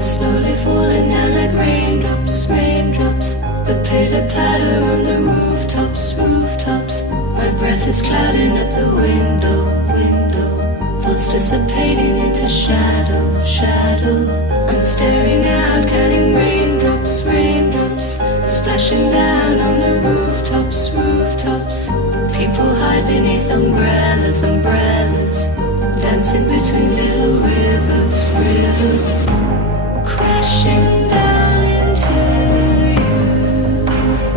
Slowly falling down like raindrops, raindrops that pitter-patter on the rooftops, rooftops. My breath is clouding up the window, window. Thoughts dissipating into shadow, shadow. I'm staring out, counting raindrops, raindrops splashing down on the rooftops, rooftops. People hide beneath umbrellas, umbrellas, dancing between little rivers, rivers. Crashing down into you.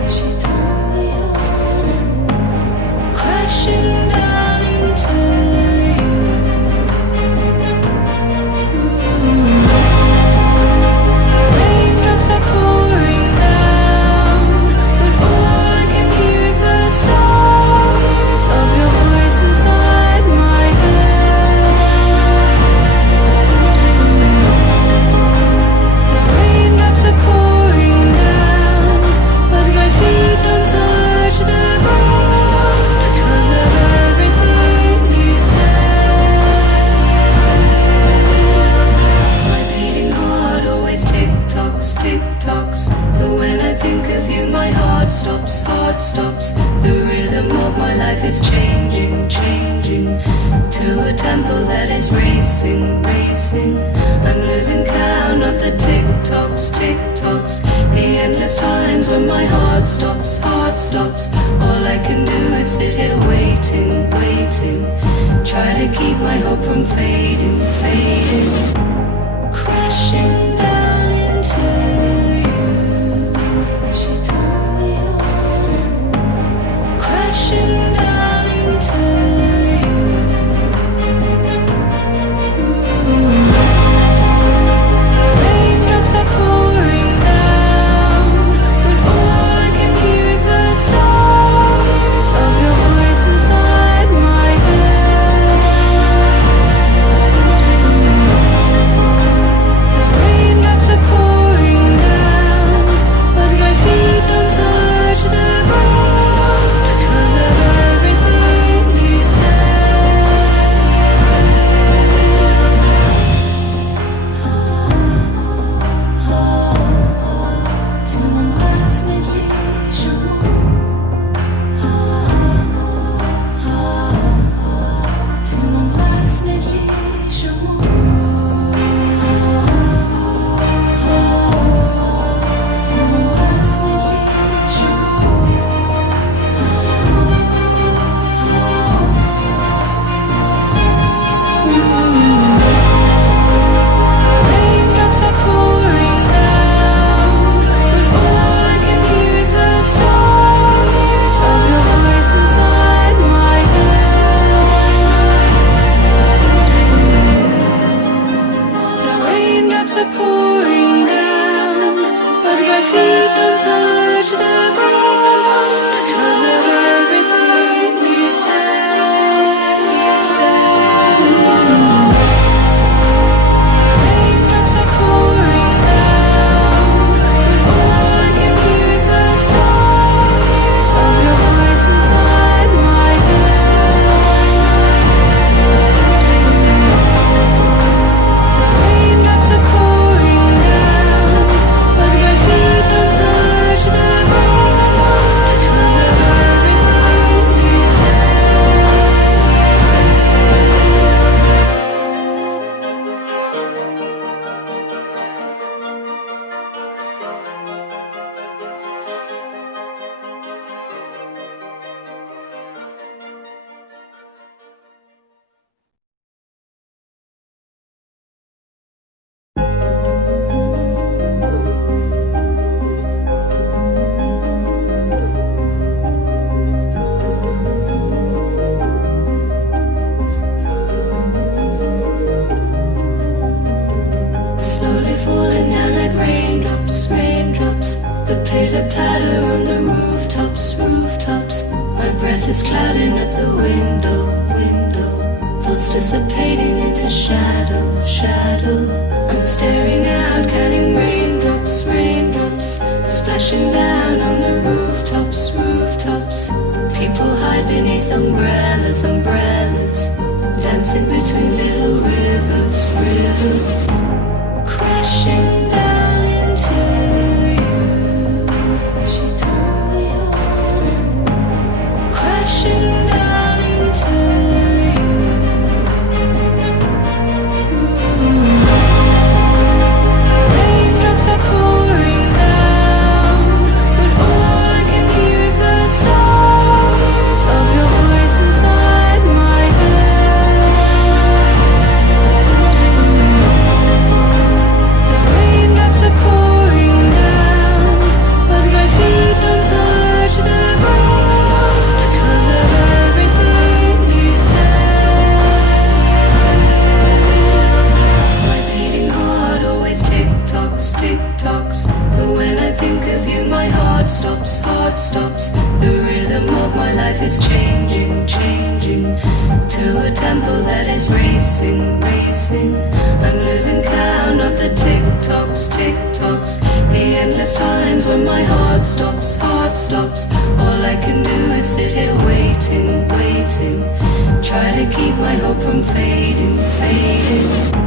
She told me on a move. Crashing down into you. Ooh. The raindrops are pouring down, but all I can hear is the sound of your voice inside my head. Pouring down, but my feet don't touch the ground because of everything you said. My beating heart always tick-tocks, tick-tocks, but when I think of you my heart stops, heart stops. The rhythm of my life is changing, changing to a tempo that is racing, racing. I'm losing count of the tick-tocks, tick-tocks, the endless times when my heart stops, heart stops. All I can do is sit here waiting, waiting, try to keep my hope from fading, fading. Crashing down into you. She told me on a move. Crashing down into you. Ooh. The raindrops are pouring down, but all I can hear is the sound of your voice inside my head. The raindrops are pouring down, but my feet don't touch the ground because of everything you said. Tu m'embrasses négligemment. Tu m'embrasses négligemment. Tu m'embrasses négligemment. The raindrops are pouring down, but all I can hear is the sound of your voice inside my head. The raindrops are pouring down, but my feet don't touch the ground because of everything you said. Raindrops are pouring down, but all I can hear is the sound of your voice inside my head. The raindrops are pouring down, but my feet don't touch the ground because of everything you said. Slowly falling down like raindrops, raindrops that pitter-patter on the rooftops, rooftops. My breath is clouding up the window, window. Thoughts dissipating into shadow, shadow. I'm staring out, counting raindrops, raindrops splashing down on the rooftops, rooftops. People hide beneath umbrellas, umbrellas, dancing between little rivers, rivers. Crashing heart stops. The rhythm of my life is changing, changing to a tempo that is racing, racing. I'm losing count of the tick-tocks, tick-tocks, the endless times when my heart stops, heart stops. All I can do is sit here waiting, waiting, try to keep my hope from fading, fading.